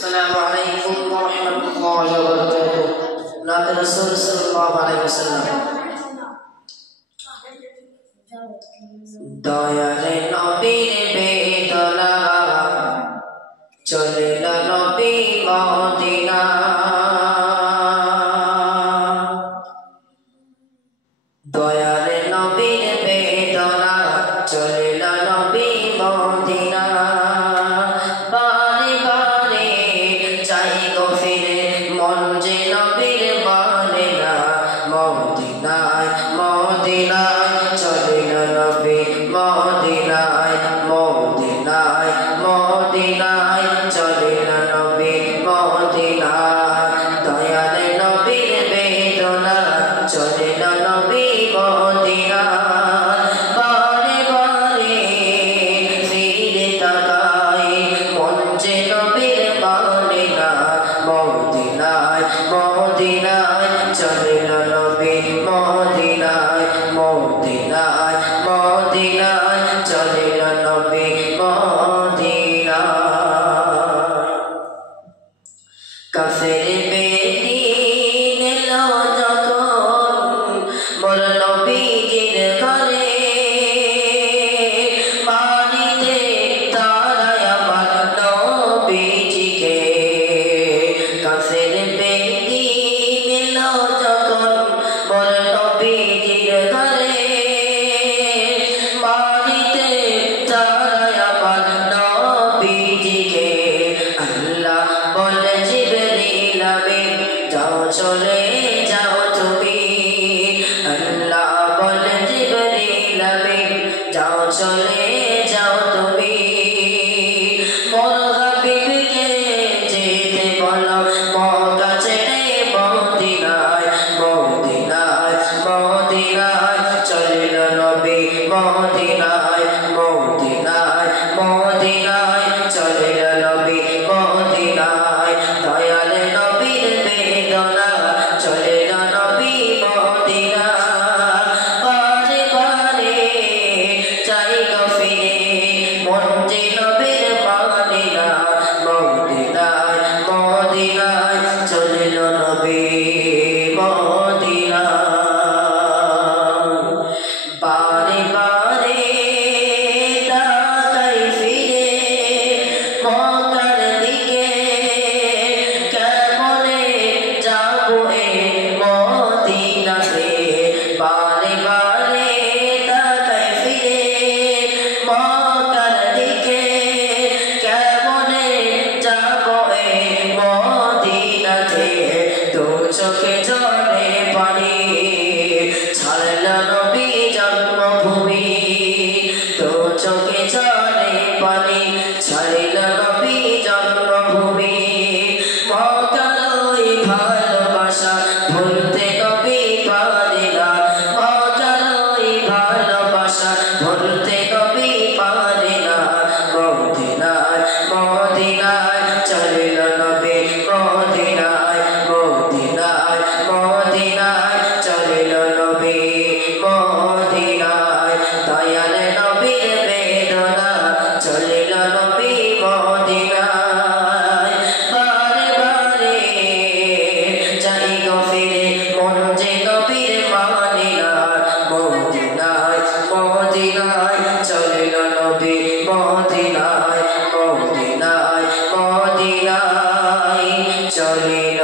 السلام عليكم ورحمة الله وبركاته. نبي رسول صلى الله عليه وسلم দয়ালে নবীর বেদনা চলিল নবী মদিনা দয়ালে নবীর বেদনা চলিল নবী মদিনা বারে বারে চাই গো ফিরে মন যে নবীর মানে না মদিনায় মদিনায় চলিল নবী মদিনায় মদিনায় মদিনায় চলিল নবী মদিনায় দয়ালে নবীর বেদনা চলিল নবী মদিনায় বারে বারে ফিরে তাকাই মন যে নবীর মানে না মদিনায় মদিনায় চলিল নবী মদিনায় মদিনায় মদিনায় চলিল নবী মদিনায় কাফের বেদিন এলো যখন মোর নবীজির ঘরে পানিতে তারায় আমার নবীজিকে কাফের বেদিন এলো যখন মোর নবীজির ঘরে পানিতে তারায় আমার নবীজিকে আল্লাহ বলে জিবরিল আমিন যাও চলে যাও তুমি আল্লাহ বলে জিবরিল আমিন যাও চলে যাও তুমি মোর হাবিবকে যেতে বলো মক্কা ছেড়ে মদিনায় মদিনায় মদিনায় চলিল নবী মদিনায় মদিনায় মদিনায় চলিল নবী মদিনায় দয়ালে নবীর বেদনা চলিল নবী মদিনায় বারে বারে চাই গো ফিরে মন যে নবীর মানে না মদিনায় মদিনায় চলিল নবী মদিনায় বারে বারে তাকাই ফিরে মক্কার দিকে কেমনে যাবো এ মদিনাতে বারে বারে তাকাই ফিরে মক্কার দিকে কেমনে যাবো এ মদিনাতে দু চোখে জলে পানি ছাড়ল নবী জন্মভূমি দু চোখে জলে পানি ছাড়ল নবী জন্মভূমি মক্কার ওই ভালোবাসা ভুলতে নবী পারে না মক্কার ওই ভালোবাসা ভুলতে নবী পারে না মদিনায় মদিনায় চলিল নবী মদিনায় মদিনায় মদিনায় চলিল নবী মদিনায় দয়ালে নবীর বেদনা চলিল নবী মদিনায় বারে বারে চাই গো ফিরে মন যে নবীর মানে না মদিনায় মদিনায় চলিল নবী মদিনায় মদিনায় মদিনায় চলিল